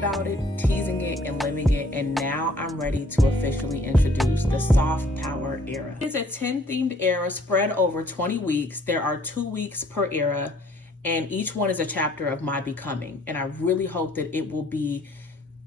about it, teasing it, and living it, and now I'm ready to officially introduce the soft power era. It's a 10 themed era spread over 20 weeks. There are 2 weeks per era, and each one is a chapter of my becoming. And I really hope that it will be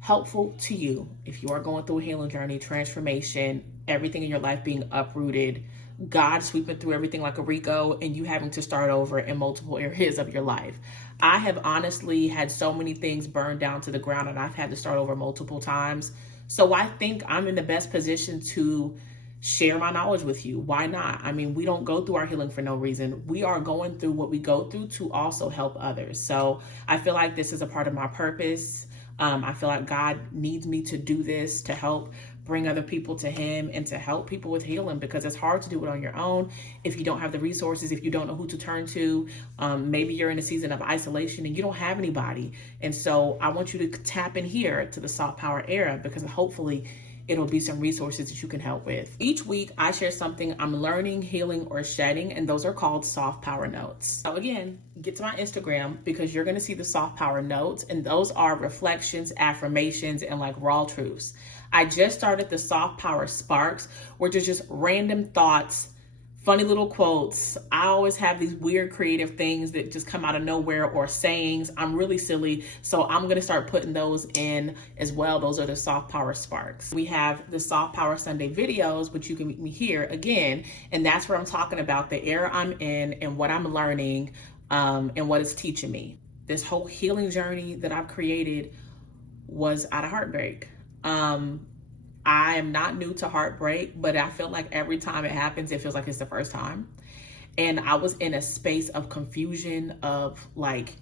helpful to you if you are going through a healing journey, transformation, everything in your life being uprooted, God sweeping through everything like a Rico, and you having to start over in multiple areas of your life. I have honestly had so many things burned down to the ground, and I've had to start over multiple times. So I think I'm in the best position to share my knowledge with you. Why not? I mean, we don't go through our healing for no reason. We are going through what we go through to also help others. So I feel like this is a part of my purpose. I feel like God needs me to do this to help bring other people to him and to help people with healing, because it's hard to do it on your own if you don't have the resources, if you don't know who to turn to. Maybe you're in a season of isolation and you don't have anybody. And so I want you to tap in here to the soft power era, because hopefully it'll be some resources that you can help with. Each week I share something I'm learning, healing, or shedding, and those are called soft power notes. So again, get to my Instagram, because you're gonna see the soft power notes, and those are reflections, affirmations, and like raw truths. I just started the soft power sparks, which is just random thoughts, funny little quotes. I always have these weird creative things that just come out of nowhere, or sayings. I'm really silly, so I'm going to start putting those in as well. Those are the soft power sparks. We have the soft power Sunday videos, which you can meet me here again, and that's where I'm talking about the era I'm in and what I'm learning, and what it's teaching me. This whole healing journey that I've created was out of heartbreak. I am not new to heartbreak, but I feel like every time it happens, it feels like it's the first time. And I was in a space of confusion, of like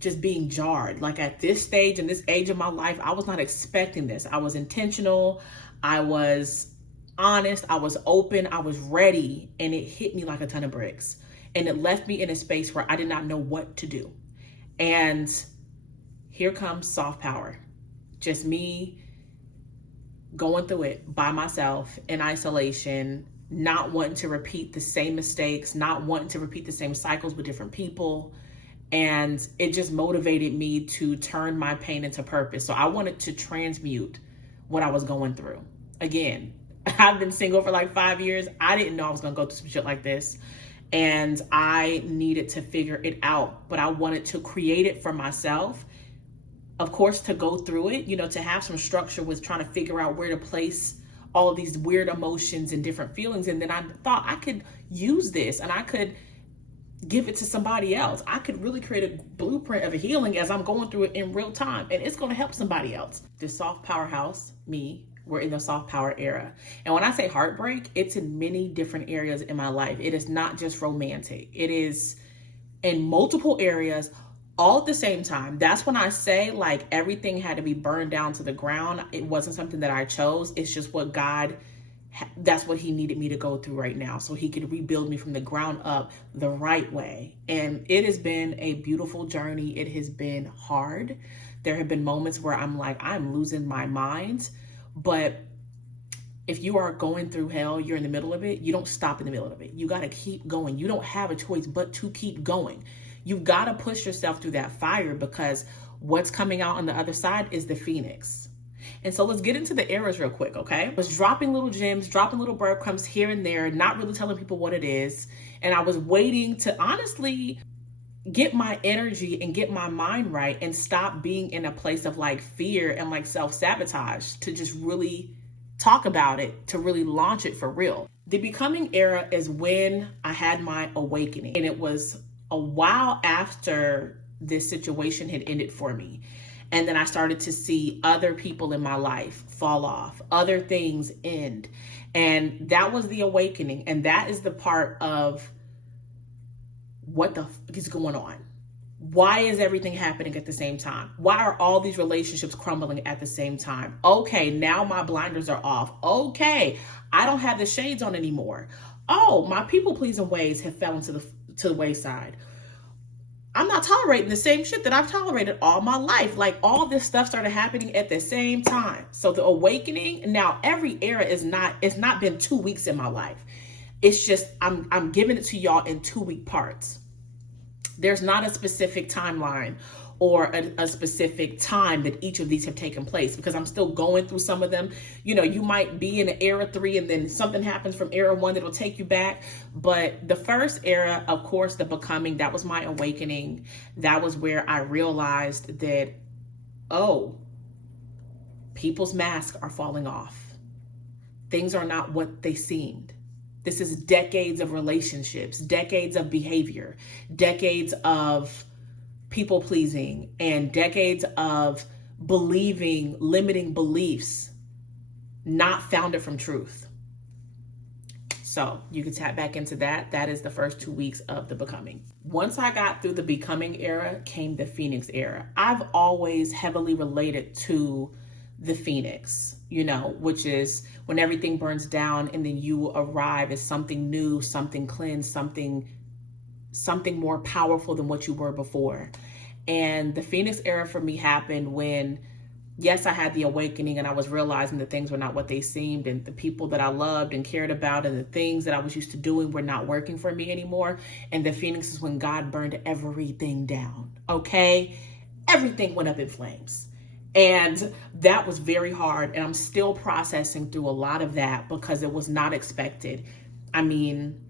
just being jarred. Like at this stage, in this age of my life, I was not expecting this. I was intentional. I was honest. I was open. I was ready. And it hit me like a ton of bricks. And it left me in a space where I did not know what to do. And here comes soft power. Just me going through it by myself in isolation, not wanting to repeat the same mistakes, not wanting to repeat the same cycles with different people. And it just motivated me to turn my pain into purpose. So I wanted to transmute what I was going through. Again, I've been single for like 5 years. I didn't know I was gonna go through some shit like this. And I needed to figure it out, but I wanted to create it for myself. Of course, to go through it, to have some structure with trying to figure out where to place all of these weird emotions and different feelings. And then I thought I could use this and I could give it to somebody else. I could really create a blueprint of a healing as I'm going through it in real time. And it's going to help somebody else. The soft powerhouse, me, we're in the soft power era. And when I say heartbreak, it's in many different areas in my life. It is not just romantic. It is in multiple areas, all at the same time. That's when I say like everything had to be burned down to the ground. It wasn't something that I chose. It's just what God, that's what he needed me to go through right now, so he could rebuild me from the ground up the right way. And it has been a beautiful journey. It has been hard. There have been moments where I'm like, I'm losing my mind. But if you are going through hell, you're in the middle of it, you don't stop in the middle of it. You got to keep going. You don't have a choice but to keep going. You've got to push yourself through that fire, because what's coming out on the other side is the phoenix. And so let's get into the eras real quick, okay? I was dropping little gems, dropping little breadcrumbs here and there, not really telling people what it is. And I was waiting to honestly get my energy and get my mind right and stop being in a place of like fear and like self-sabotage, to just really talk about it, to really launch it for real. The becoming era is when I had my awakening, and it was a while after this situation had ended for me. And then I started to see other people in my life fall off, other things end. And that was the awakening. And that is the part of what the fuck is going on? Why is everything happening at the same time? Why are all these relationships crumbling at the same time? Okay, now my blinders are off. Okay, I don't have the shades on anymore. Oh, my people-pleasing ways have fallen to the wayside. I'm not tolerating the same shit that I've tolerated all my life. Like all this stuff started happening at the same time. So the awakening, now every era it's not been 2 weeks in my life. It's just, I'm giving it to y'all in 2-week parts. There's not a specific timeline or a specific time that each of these have taken place, because I'm still going through some of them. You know, you might be in era 3 and then something happens from era 1 that'll take you back. But the first era, of course, the becoming, that was my awakening. That was where I realized that, oh, people's masks are falling off. Things are not what they seemed. This is decades of relationships, decades of behavior, decades of people pleasing, and decades of believing limiting beliefs not founded from truth. So you can tap back into that. That is the first 2 weeks of the becoming. Once I got through the becoming era came the Phoenix era. I've always heavily related to the Phoenix, you know, which is when everything burns down and then you arrive as something new, something cleansed, something more powerful than what you were before. And the Phoenix era for me happened when, yes, I had the awakening and I was realizing that things were not what they seemed, and the people that I loved and cared about and the things that I was used to doing were not working for me anymore. And the Phoenix is when God burned everything down, okay? Everything went up in flames. And that was very hard. And I'm still processing through a lot of that because it was not expected. I mean,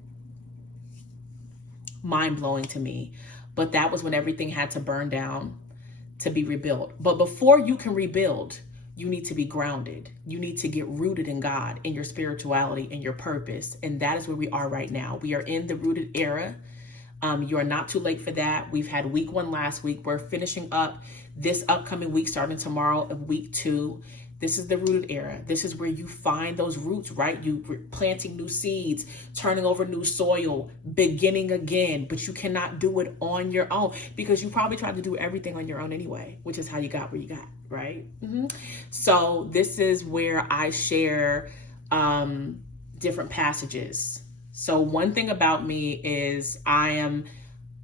mind-blowing to me. But that was when everything had to burn down to be rebuilt. But before you can rebuild, you need to be grounded. You need to get rooted in God, in your spirituality, in your purpose. And that is where we are right now. We are in the rooted era. You are not too late for that. We've had week 1 last week. We're finishing up this upcoming week, starting tomorrow of week 2. This is the rooted era. This is where you find those roots, right? You planting new seeds, turning over new soil, beginning again, but you cannot do it on your own because you probably tried to do everything on your own anyway, which is how you got where you got, right? So this is where I share different passages. So one thing about me is I am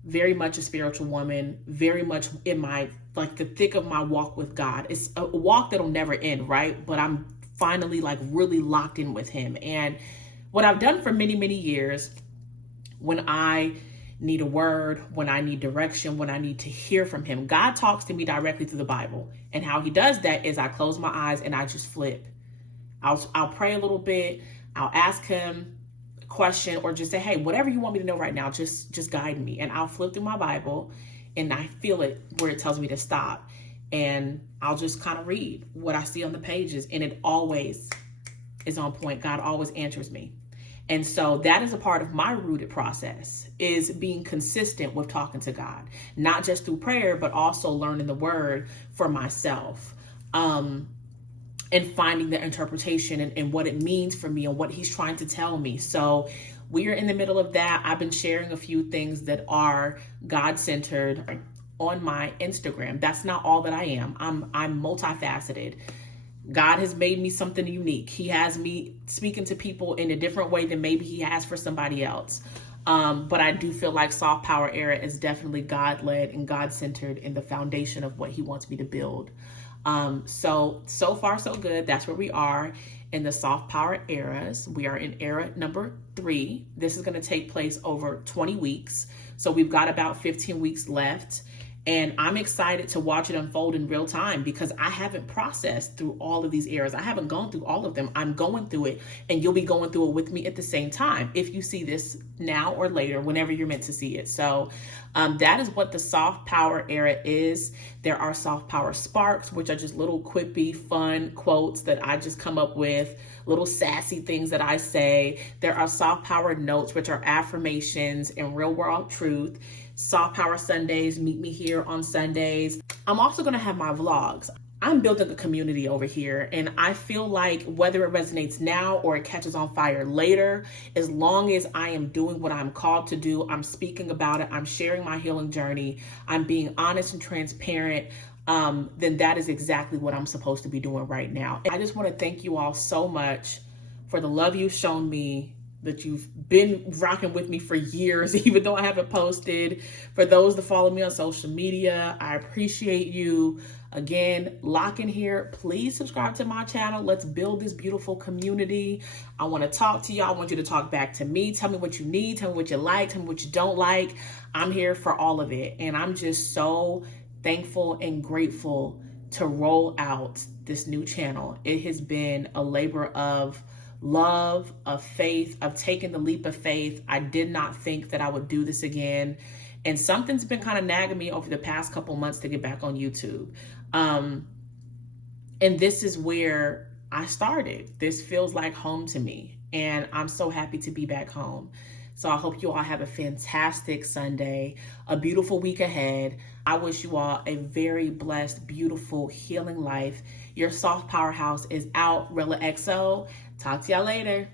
very much a spiritual woman, very much in my, like the thick of my walk with God. It's a walk that'll never end, right? But I'm finally like really locked in with him. And what I've done for many, many years, when I need a word, when I need direction, when I need to hear from him, God talks to me directly through the Bible. And how he does that is I close my eyes and I just flip. I'll pray a little bit. I'll ask him question or just say, hey, whatever you want me to know right now, just guide me. And I'll flip through my Bible and I feel it where it tells me to stop. And I'll just kind of read what I see on the pages. And it always is on point. God always answers me. And so that is a part of my rooted process, is being consistent with talking to God, not just through prayer, but also learning the word for myself. And finding the interpretation and what it means for me and what he's trying to tell me. So we are in the middle of that. I've been sharing a few things that are God-centered on my Instagram. That's not all that I am. I'm multifaceted. God has made me something unique. He has me speaking to people in a different way than maybe he has for somebody else. But I do feel like Soft Power Era is definitely God-led and God-centered in the foundation of what he wants me to build. So far, so good. That's where we are in the Soft Power eras. We are in era number 3. This is going to take place over 20 weeks. So we've got about 15 weeks left. And I'm excited to watch it unfold in real time because I haven't processed through all of these eras. I haven't gone through all of them. I'm going through it, and you'll be going through it with me at the same time if you see this now or later, whenever you're meant to see it. So that is what the Soft Power era is. There are Soft Power Sparks, which are just little quippy, fun quotes that I just come up with, little sassy things that I say. There are Soft Power Notes, which are affirmations and real world truth. Soft Power Sundays, meet me here on Sundays. I'm also going to have my vlogs. I'm building a community over here, and I feel like whether it resonates now or it catches on fire later, as long as I am doing what I'm called to do, I'm speaking about it, I'm sharing my healing journey, I'm being honest and transparent, then that is exactly what I'm supposed to be doing right now. And I just want to thank you all so much for the love you've shown me, that you've been rocking with me for years, even though I haven't posted. For those that follow me on social media, I appreciate you. Again, lock in here. Please subscribe to my channel. Let's build this beautiful community. I want to talk to y'all. I want you to talk back to me. Tell me what you need. Tell me what you like. Tell me what you don't like. I'm here for all of it. And I'm just so thankful and grateful to roll out this new channel. It has been a labor of love, of faith, of taking the leap of faith. I did not think that I would do this again. And something's been kind of nagging me over the past couple months to get back on YouTube. And this is where I started. This feels like home to me. And I'm so happy to be back home. So I hope you all have a fantastic Sunday, a beautiful week ahead. I wish you all a very blessed, beautiful, healing life. Your soft powerhouse is out. RellaXO. Talk to y'all later.